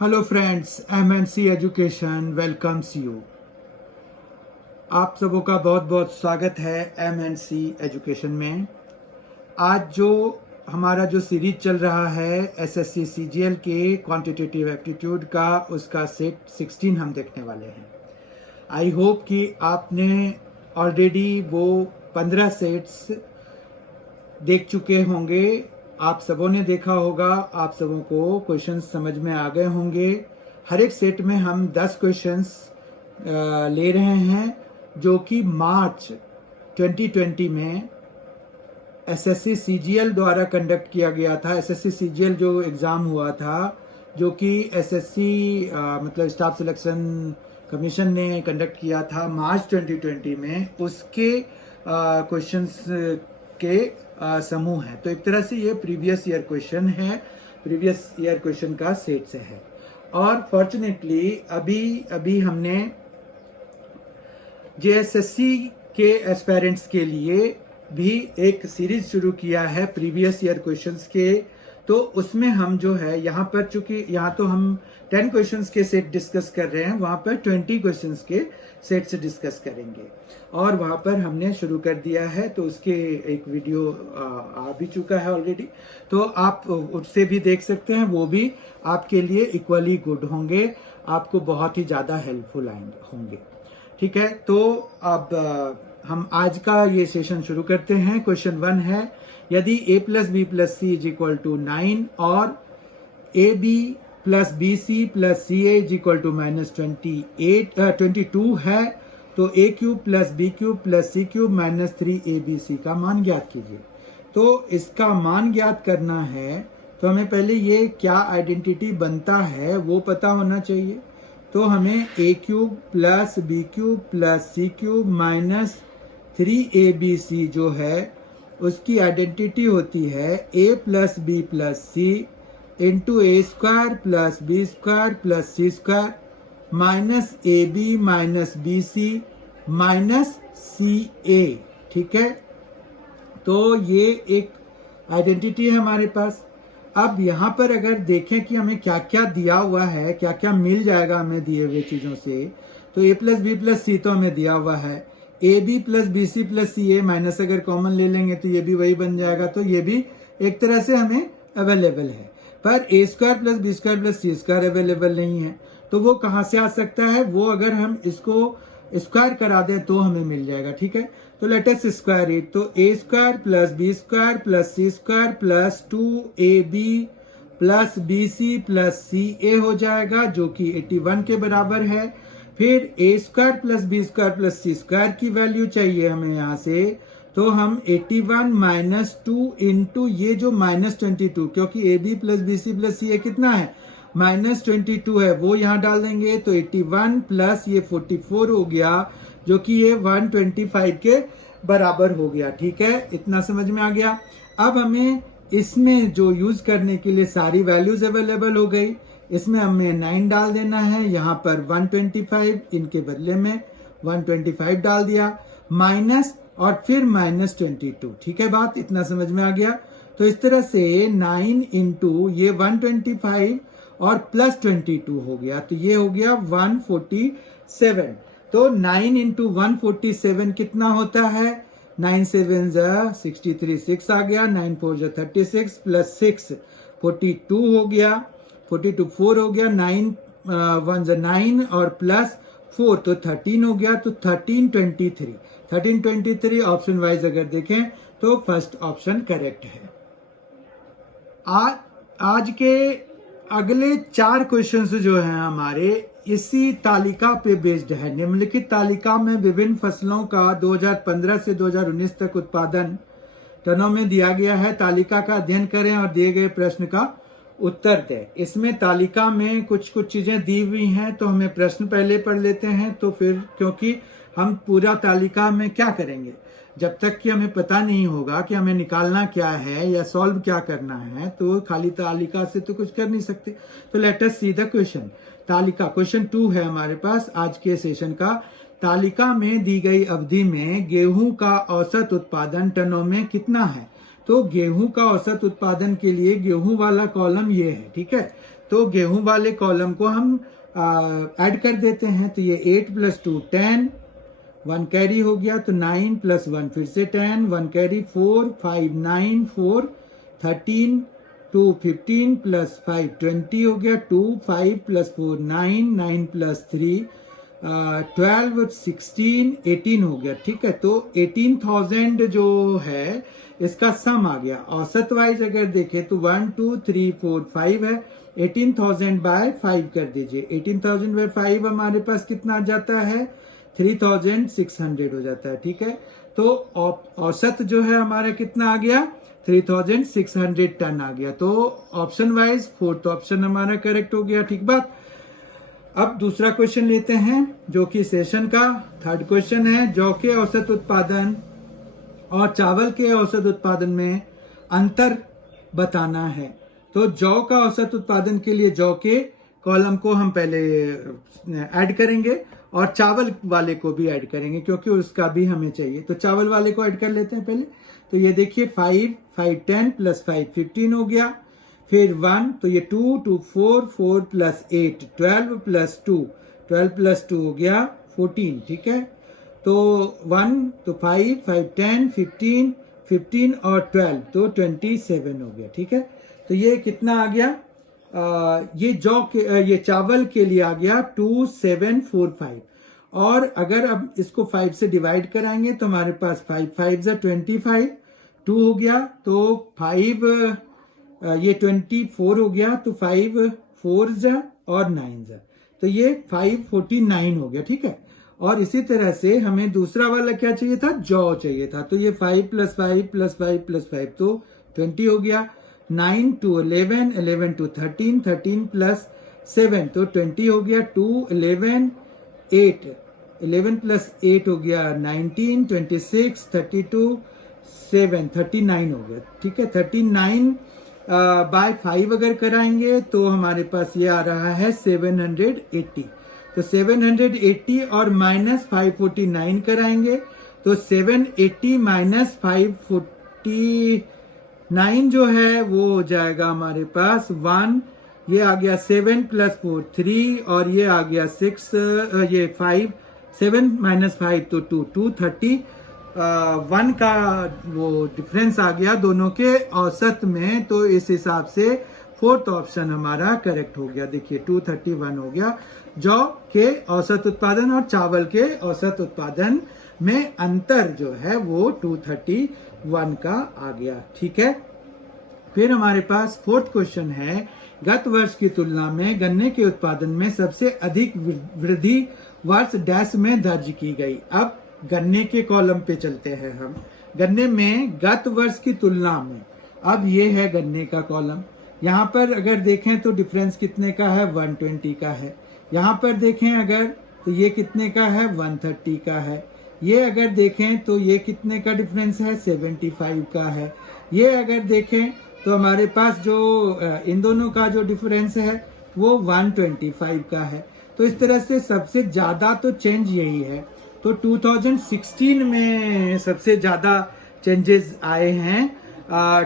Hello friends, MNC education welcomes you. आप सबों का बहुत बहुत स्वागत है MNC एजुकेशन में। आज जो हमारा सीरीज चल रहा है SSC CGL के क्वांटिटेटिव एप्टीट्यूड का, उसका सेट 16 हम देखने वाले हैं। आई होप कि आपने ऑलरेडी वो 15 सेट्स देख चुके होंगे। आप सबों ने देखा होगा, आप सबों को क्वेश्चंस समझ में आ गए होंगे। हर एक सेट में हम 10 क्वेश्चंस ले रहे हैं, जो कि मार्च 2020 में SSC CGL द्वारा कंडक्ट किया गया था। SSC CGL जो एग्ज़ाम हुआ था, जो कि SSC मतलब स्टाफ सिलेक्शन कमीशन ने कंडक्ट किया था मार्च 2020 में, उसके क्वेश्चंस के समूह है। तो एक तरह से ये प्रीवियस ईयर क्वेश्चन है, प्रीवियस ईयर क्वेश्चन का सेट से है। और फॉर्चुनेटली अभी हमने JSSC के एस्पायरेंट्स के लिए भी एक सीरीज शुरू किया है प्रीवियस ईयर क्वेश्चंस के। तो उसमें हम जो है यहाँ पर, चूंकि यहाँ तो हम 10 क्वेश्चंस के सेट डिस्कस कर रहे हैं, वहाँ पर 20 क्वेश्चंस के सेट से डिस्कस करेंगे। और वहाँ पर हमने शुरू कर दिया है, तो उसके एक वीडियो आ भी चुका है ऑलरेडी, तो आप उससे भी देख सकते हैं। वो भी आपके लिए इक्वली गुड होंगे, आपको बहुत ही ज़्यादा हेल्पफुल होंगे। ठीक है, तो अब हम आज का ये सेशन शुरू करते हैं। क्वेश्चन 1 है, यदि a + b + c = 9 और ab + bc + ca = -22 है, तो a³ + b³ + c³ - 3abc का मान ज्ञात कीजिए। तो इसका मान ज्ञात करना है तो हमें पहले ये क्या आइडेंटिटी बनता है वो पता होना चाहिए। तो हमें a³ + b³ + c³ - 3abc जो है, उसकी आइडेंटिटी होती है a + b + c × a² + b² + c² - ab - bc - ca। ठीक है, तो ये एक आइडेंटिटी है हमारे पास। अब यहाँ पर अगर देखें कि हमें क्या क्या दिया हुआ है, क्या क्या मिल जाएगा हमें दिए हुए चीज़ों से, तो a + b + c तो हमें दिया हुआ है। ab + bc + ca माइनस अगर कॉमन ले लेंगे तो ये भी वही बन जाएगा, तो ये भी एक तरह से हमें अवेलेबल है। पर a² + b² + c² अवेलेबल नहीं है, तो वो कहाँ से आ सकता है? वो अगर हम इसको स्क्वायर करा दें तो हमें मिल जाएगा। ठीक है, तो लेट अस स्क्वायर इट। तो a² + b² + c² + 2ab + bc + ca हो जाएगा, जो कि 81 के बराबर है। फिर a² + b² + c² की वैल्यू चाहिए हमें यहाँ से, तो हम 81 - 2 इंटू ये जो -22, क्योंकि ab + bc + ca कितना है, -22 है, वो यहाँ डाल देंगे। तो 81 प्लस ये 44 हो गया, जो कि ये 125 के बराबर हो गया। ठीक है, इतना समझ में आ गया। अब हमें इसमें जो यूज करने के लिए सारी वैल्यूज अवेलेबल हो गई, इसमें हमें 9 डाल देना है, यहाँ पर 125, इनके बदले में 125 डाल दिया, माइनस और फिर -22। ठीक है, बात इतना समझ में आ गया। तो इस तरह से 9 इंटू ये 125 और +22 हो गया, तो ये हो गया 147। तो 9 इंटू 147 कितना होता है? 9 7 63, 6 आ गया, 9 4 36 + 6 42 हो गया, 42 4 हो गया, 9 1 9 और +4 तो 13 हो गया। तो 1323 ऑप्शन वाइज अगर देखें तो फर्स्ट ऑप्शन करेक्ट है। आज के अगले 4 क्वेश्चंस जो हैं हमारे इसी तालिका पे बेस्ड है। निम्नलिखित तालिका में विभिन्न फसलों का 2015 से 2019 तक उत्पादन टनों में दिया गया है। तालिका का अध्ययन करें और दिए गए प्रश्न का उत्तर दें। इसमें तालिका में कुछ चीजें दी हुई हैं, तो हमें प्रश्न पहले पढ़ लेते हैं, तो फिर क्योंकि हम पूरा तालिका में क्या करेंगे, जब तक कि हमें पता नहीं होगा कि हमें निकालना क्या है या सॉल्व क्या करना है, तो खाली तालिका से तो कुछ कर नहीं सकते। तो let us see the question. तालिका क्वेश्चन 2 है हमारे पास आज के सेशन का। तालिका में दी गई अवधि में गेहूं का औसत उत्पादन टनों में कितना है? तो गेहूं का औसत उत्पादन के लिए गेहूं वाला कॉलम ये है। ठीक है, तो गेहूं वाले कॉलम को हम ऐड कर देते हैं। तो ये 8 + 2 10, 1 कैरी हो गया, तो 9 + 1 फिर से 10, 1 कैरी 4, 5 9 4 13, 2 15 + 5 20 हो गया, 2 5 + 4 9, 9 + 3 12 16 18 हो गया। ठीक है, तो 18,000 जो है इसका सम आ गया। औसत वाइज अगर देखें तो 1 2 3 4 5 है, 18,000 बाय 5 कर दीजिए। 18,000 बाय 5 हमारे पास कितना आ जाता है, 3,600 हो जाता है। ठीक है, तो औसत जो है हमारा कितना आ गया, 3,600 टन आ गया। तो ऑप्शन वाइज फोर्थ ऑप्शन हमारा करेक्ट हो गया। ठीक बात। अब दूसरा क्वेश्चन लेते हैं जो कि सेशन का थर्ड क्वेश्चन है। जौ के औसत उत्पादन और चावल के औसत उत्पादन में अंतर बताना है। तो जौ का औसत उत्पादन के लिए जौ के कॉलम को हम पहले ऐड करेंगे और चावल वाले को भी ऐड करेंगे क्योंकि उसका भी हमें चाहिए। तो चावल वाले को ऐड कर लेते हैं पहले। तो ये देखिए 5 5 10 + 5 15 हो गया, फिर 1, तो ये 2 2 4 4 + 8 12 + 2 12 + 2 हो गया 14। ठीक है, तो 1 तो 5 5 10 15 15 और 12 तो 27 हो गया। ठीक है, तो ये कितना आ गया, ये जौ के ये चावल के लिए आ गया 2745। और अगर अब इसको 5 से डिवाइड कराएंगे तो हमारे पास 5 5 25, 2 हो गया, तो 5 ये 24 हो गया, तो 5 4 और 9 तो ये 549 हो गया। ठीक है, और इसी तरह से हमें दूसरा वाला क्या चाहिए था, जौ चाहिए था। तो ये 5 + 5 + 5 + 5 तो 20 हो गया, 9 to 11 11 to 13 13 + 7 तो 20 हो गया, 2 11 8 11 + 8 हो गया 19 26 32 7 39 हो गया। ठीक है, 39 बाय 5 अगर कराएंगे तो हमारे पास ये आ रहा है 780। तो 780 और -549 कराएंगे तो 780 - 549 जो है वो हो जाएगा हमारे पास 1, ये आ गया 7 + 4 3 और ये आ गया 6 ये 5 7 - 5 तो 2 230 1 का वो डिफरेंस आ गया दोनों के औसत में। तो इस हिसाब से फोर्थ ऑप्शन हमारा करेक्ट हो गया। देखिए 231 हो गया। जौ के औसत उत्पादन और चावल के औसत उत्पादन में अंतर जो है वो 231 का आ गया। ठीक है, फिर हमारे पास फोर्थ क्वेश्चन है, गत वर्ष की तुलना में गन्ने के उत्पादन में सबसे अधिक वृद्धि वर्ष डैश में दर्ज की गई। अब गन्ने के कॉलम पे चलते हैं हम। गन्ने में गत वर्ष की तुलना में, अब ये है गन्ने का कॉलम। यहाँ पर अगर देखें तो डिफरेंस कितने का है, 120 का है। यहाँ पर देखें अगर तो ये कितने का है, 130 का है। ये अगर देखें तो ये कितने का डिफरेंस है, 75 का है। ये अगर देखें तो हमारे पास जो इन दोनों का जो डिफरेंस है वो 125 का है। तो इस तरह से सबसे ज्यादा तो चेंज यही है। तो 2016 में सबसे ज्यादा चेंजेस आए हैं।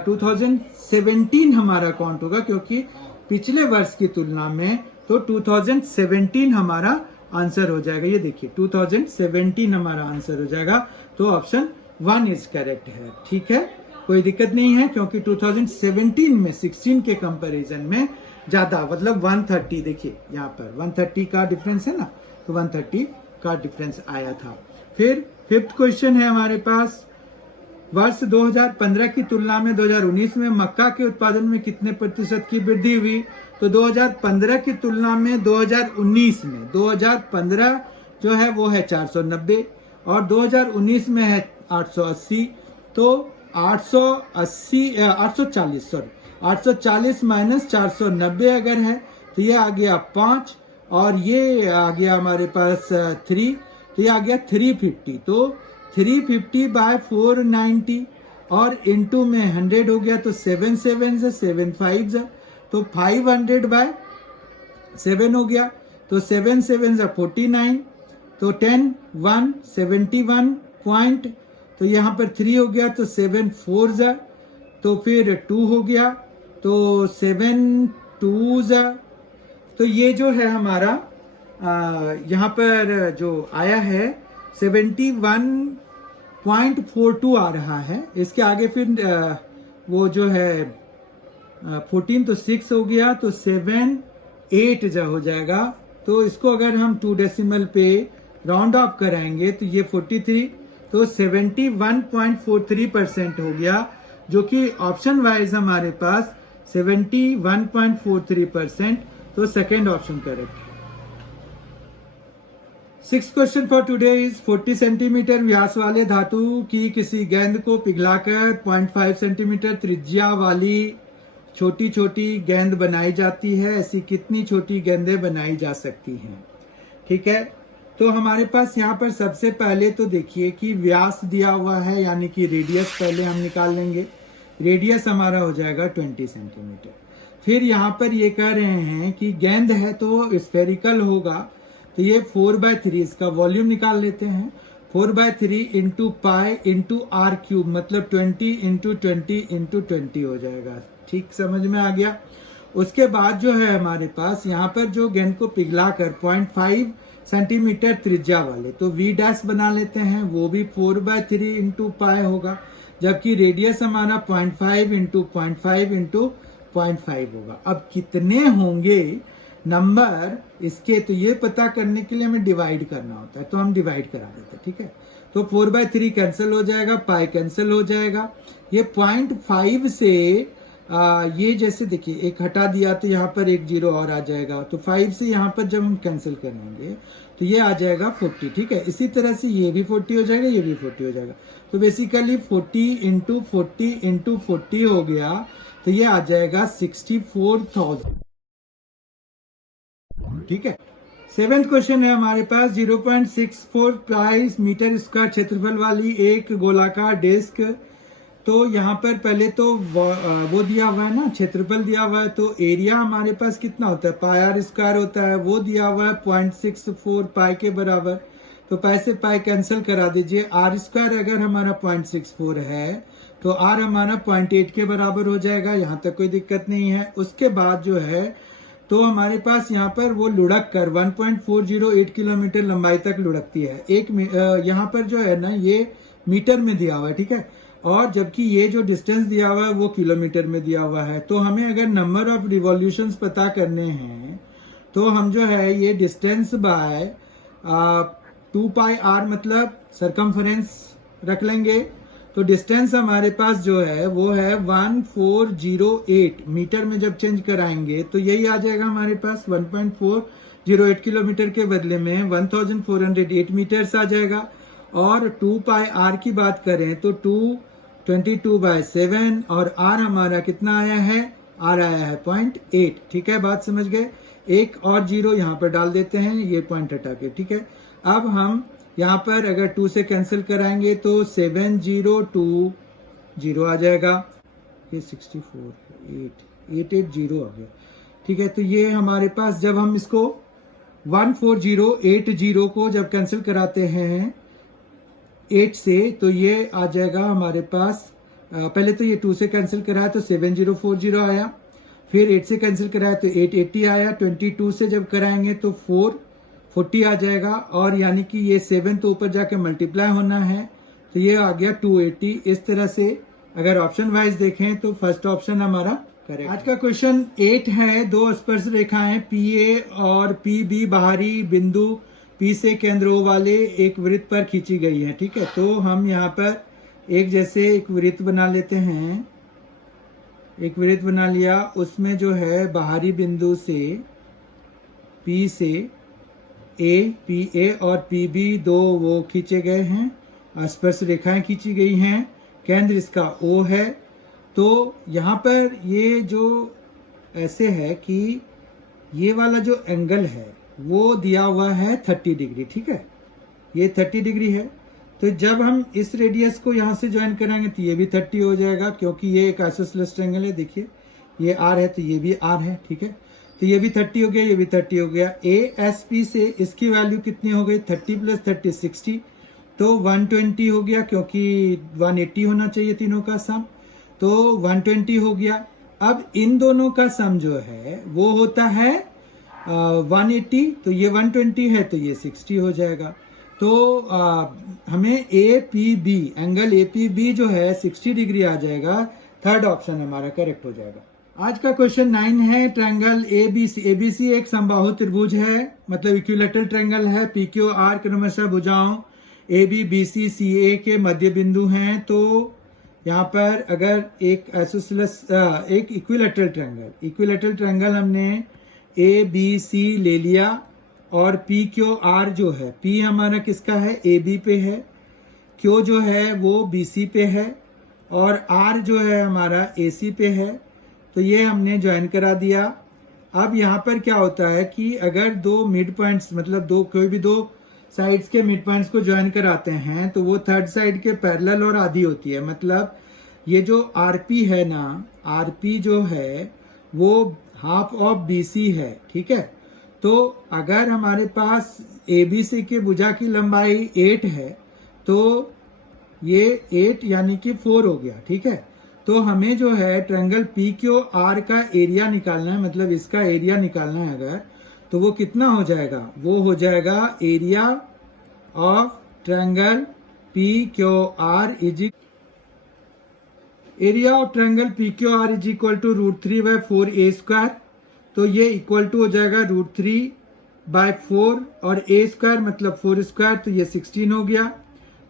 2017 हमारा काउंट होगा क्योंकि पिछले वर्ष की तुलना में, तो 2017 हमारा आंसर हो जाएगा। ये देखिए 2017 हमारा आंसर हो जाएगा। तो ऑप्शन 1 इज करेक्ट है। ठीक है, कोई दिक्कत नहीं है क्योंकि 2017 में 16 के कंपैरिजन में ज्यादा, मतलब 130, देखिए यहाँ पर 130 का डिफरेंस है ना, तो 130 का डिफरेंस आया था। फिर फिफ्थ क्वेश्चन है हमारे पास, वर्ष 2015 की तुलना में 2019 में मक्का के उत्पादन में कितने प्रतिशत की वृद्धि हुई। तो 2015 की तुलना में 2019 में 2015 जो है वो है 490 और 2019 में है 880। तो 840 माइनस 490 अगर है तो ये आ गया 5 और ये आ गया हमारे पास 3, तो ये आ गया 350। तो 350 बाय 490 और इनटू में 100 हो गया, तो 7 7 से 7 5 तो 500 बाय 7 हो गया, तो 7 7 से 49, तो 10 1 71 पॉइंट, तो यहाँ पर 3 हो गया, तो 7 4 तो फिर 2 हो गया, तो 7 2 तो ये जो है हमारा यहाँ पर जो आया है 71.42 आ रहा है। इसके आगे फिर वो जो है 14 तो 6 हो गया, तो 7 8 जो हो जाएगा। तो इसको अगर हम 2 डेसिमल पे राउंड ऑफ कराएंगे तो ये 43, तो 71.43% हो गया, जो कि ऑप्शन वाइज हमारे पास 71.43%, तो सेकेंड ऑप्शन करेक्ट है। 6th question for today is 40 centimetre व्यास वाले धातु की किसी गेंद को पिघलाकर 0.5 सेंटीमीटर त्रिज्या वाली छोटी छोटी गेंद बनाई जाती है। ऐसी कितनी छोटी गेंदें बनाई जा सकती हैं? ठीक है, तो हमारे पास यहाँ पर सबसे पहले तो देखिए कि व्यास दिया हुआ है, यानी कि रेडियस पहले हम निकाल लेंगे। रेडियस हमारा हो जाएगा 20 सेंटीमीटर। फिर यहाँ पर ये कह रहे हैं कि गेंद है तो स्फेरिकल होगा, तो ये 4/3 इसका वॉल्यूम निकाल लेते हैं। 4/3 into pi into r cube, मतलब 20 इंटू 20 इंटू 20 हो जाएगा। ठीक समझ में आ गया। उसके बाद जो है हमारे पास यहाँ पर जो गेंद को पिघला कर 0.5 सेंटीमीटर त्रिज्या वाले, तो वी डैश बना लेते हैं, वो भी 4/3 इंटू पाई होगा, जबकि रेडियस हमारा 0.5 इंटू 0.5 इंटू 0.5 होगा। अब कितने होंगे नंबर इसके, तो ये पता करने के लिए हमें डिवाइड करना होता है, तो हम डिवाइड करा देते हैं। ठीक है, तो 4/3 कैंसिल हो जाएगा, पाई कैंसिल हो जाएगा। ये 0.5 से ये जैसे देखिए एक हटा दिया तो यहाँ पर एक 0 और आ जाएगा, तो 5 से यहाँ पर जब हम कैंसिल करेंगे तो ये आ जाएगा 40। ठीक है, इसी तरह से ये भी 40 हो जाएगा, ये भी 40 हो जाएगा। तो बेसिकली 40 इंटू 40 इंटू 40 हो गया, तो ये आ जाएगा 64,000। ठीक है, 7th क्वेश्चन है हमारे पास 0.64 मीटर स्क्वायर क्षेत्रफल वाली एक गोलाकार डिस्क। तो यहाँ पर पहले तो वो दिया हुआ है ना, क्षेत्रफल दिया हुआ है, तो एरिया हमारे पास कितना होता है, पाई आर स्क्वायर होता है, वो दिया हुआ है 0.64 पाई के बराबर। तो पाई से पाई कैंसिल करा दीजिए। आर स्क्वायर अगर हमारा 0.64 है तो आर हमारा 0.8 के बराबर हो जाएगा, यहाँ तक कोई दिक्कत नहीं है। उसके बाद जो है तो हमारे पास यहाँ पर वो लुढ़क कर 1.408 किलोमीटर लंबाई तक लुढ़कती है। एक यहाँ पर जो है ना ये मीटर में दिया हुआ है, ठीक है, और जबकि ये जो डिस्टेंस दिया हुआ है वो किलोमीटर में दिया हुआ है। तो हमें अगर नंबर ऑफ रिवॉल्यूशंस पता करने हैं तो हम जो है ये डिस्टेंस बाय 2 पाई आर मतलब सरकमफरेंस रख लेंगे। तो डिस्टेंस हमारे पास जो है वो है 1408 मीटर में जब चेंज कराएंगे तो यही आ जाएगा हमारे पास 1.408 किलोमीटर के बदले में 1408 मीटर्स आ जाएगा। और 2 पाई आर की बात करें तो 222/7 और आर हमारा कितना आया है, आर आया है 0.8। ठीक है, बात समझ गए। एक और 0 यहाँ पर डाल देते हैं, ये पॉइंट हटा के। ठीक है, अब हम यहाँ पर अगर 2 से कैंसिल कराएंगे तो 7020 आ जाएगा, ये 64 880 आ गया। ठीक है, तो ये हमारे पास जब हम इसको 14080 को जब कैंसिल कराते हैं 8 से तो ये आ जाएगा हमारे पास, पहले तो ये 2 से कैंसिल कराया तो 7040 आया, फिर 8 से कैंसिल कराया तो 880 आया, 22 से जब कराएंगे तो 440 आ जाएगा, और यानी कि ये 7 तो ऊपर जाके मल्टीप्लाई होना है तो ये आ गया 280। इस तरह से अगर ऑप्शन वाइज देखें तो फर्स्ट ऑप्शन हमारा करेक्ट। आज का क्वेश्चन 8 है, 2 स्पर्श रेखाएं PA और PB बाहरी बिंदु P से केंद्र O वाले एक वृत्त पर खींची गई है। ठीक है, तो हम यहाँ पर एक जैसे एक वृत्त बना लेते हैं, एक वृत्त बना लिया, उसमें जो है बाहरी बिंदु से P से PA और PB 2 वो खींचे गए हैं, स्पर्श रेखाएं खींची गई हैं, केंद्र इसका O है। तो यहाँ पर ये जो ऐसे है कि ये वाला जो एंगल है वो दिया हुआ है 30 डिग्री। ठीक है, ये 30 डिग्री है, तो जब हम इस रेडियस को यहाँ से ज्वाइन कराएंगे तो ये भी 30 हो जाएगा, क्योंकि ये एक आइसोसेलेस ट्रायंगल है। देखिए ये R है तो ये भी R है। ठीक है, तो ये भी 30 हो गया, ये भी 30 हो गया। ASP से इसकी वैल्यू कितनी हो गई, 30 + 30 60, तो 120 हो गया, क्योंकि 180 होना चाहिए तीनों का सम, तो 120 हो गया। अब इन दोनों का सम जो है वो होता है 180, तो ये 120 है, तो ये 60 हो जाएगा। तो हमें A P B, angle A P B जो है 60 डिग्री आ जाएगा। थर्ड ऑप्शन हमारा करेक्ट हो जाएगा। आज का क्वेश्चन 9 है, ट्रायंगल एबीसी। एबीसी एक समबाहु त्रिभुज है, मतलब इक्विलेटरल ट्रायंगल है। पी क्यू आर क्रमशः भुजाओं ए बी बी सी सी ए के मध्य बिंदु हैं। तो यहाँ पर अगर एक आइसोसेलेस एक इक्विलेटरल ट्रायंगल हमने ए बी सी ले लिया, और पी क्यू आर जो है, पी हमारा किसका है, ए बी पे है, क्यू जो है वो बी सी पे है, और आर जो है हमारा ए सी पे है। तो ये हमने ज्वाइन करा दिया। अब यहाँ पर क्या होता है कि अगर दो मिड पॉइंट्स, मतलब कोई भी दो साइड्स के मिड पॉइंट्स को ज्वाइन कराते हैं, तो वो थर्ड साइड के पैरेलल और आधी होती है। मतलब ये जो आरपी है ना, आरपी जो है वो हाफ ऑफ बीसी है, ठीक है। तो अगर हमारे पास एबीसी के भुजा की लंबाई 8 है, तो ये 8 यानी कि 4 हो गया, ठीक है। तो हमें जो है ट्रायंगल पी क्यू आर का एरिया निकालना है, मतलब इसका एरिया निकालना है अगर, तो वो कितना हो जाएगा, वो हो जाएगा area of triangle P Q R is, area of triangle P Q R is equal to √3/4a²। तो ये इक्वल टू हो जाएगा √3/4, और a² मतलब 4², तो ये 16 हो गया।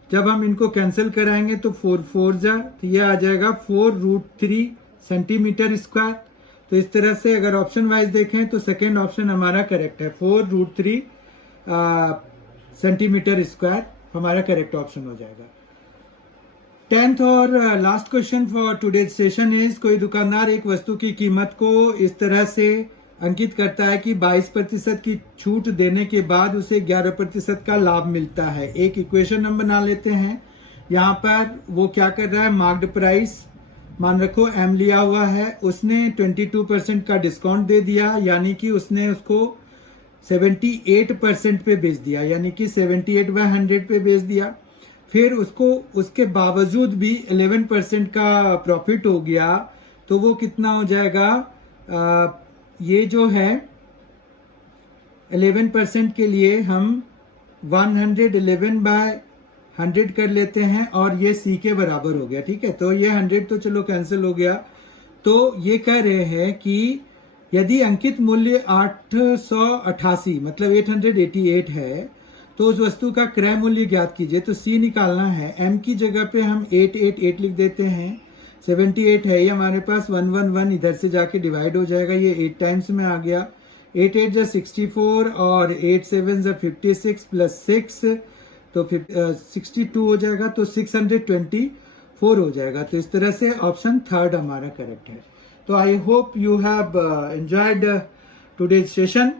जब हम इनको कैंसिल कराएंगे तो 4 4 जा, तो ये आ जाएगा 4√3 सेंटीमीटर स्क्वायर। तो इस तरह से अगर ऑप्शन वाइज देखें तो सेकेंड ऑप्शन हमारा करेक्ट है, 4√3 सेंटीमीटर स्क्वायर हमारा करेक्ट ऑप्शन हो जाएगा। 10th और last question for today's session is, कोई दुकानदार एक वस्तु की कीमत को इस तरह से अंकित करता है कि 22% की छूट देने के बाद उसे 11% का लाभ मिलता है। एक इक्वेशन हम बना लेते हैं। यहाँ पर वो क्या कर रहा है, मार्क्ड प्राइस मान रखो M लिया हुआ है, उसने 22% का डिस्काउंट दे दिया, यानी कि उसने उसको 78% पे बेच दिया, यानी कि 78/100 पे बेच दिया। फिर उसको उसके बावजूद भी 11% का प्रॉफिट हो गया, तो वो कितना हो जाएगा, ये जो है 11% के लिए हम 111/100 कर लेते हैं, और ये C के बराबर हो गया, ठीक है। तो ये 100 तो चलो कैंसिल हो गया। तो ये कह रहे हैं कि यदि अंकित मूल्य 888 मतलब 888 है, तो उस वस्तु का क्रय मूल्य ज्ञात कीजिए। तो C निकालना है, M की जगह पे हम 888 लिख देते हैं। 78 है ये हमारे पास, 111 इधर से जाके डिवाइड हो जाएगा, ये 8 टाइम्स में आ गया। 8 8 जा 64, और 8 7 जा 56 प्लस 6 तो 62 हो जाएगा, तो 624 हो जाएगा। तो इस तरह से ऑप्शन थर्ड हमारा करेक्ट है। तो I hope you have enjoyed today's session.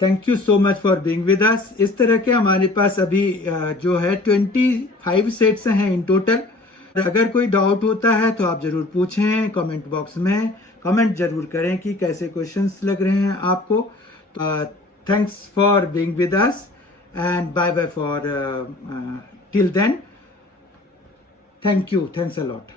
Thank you so much for being with अस। इस तरह के हमारे पास अभी जो है 25 सेट्स हैं इन टोटल। अगर कोई डाउट होता है तो आप जरूर पूछें कमेंट बॉक्स में, कमेंट जरूर करें कि कैसे क्वेश्चंस लग रहे हैं आपको। Thanks for being with us and bye bye for till then. Thank you, thanks a lot.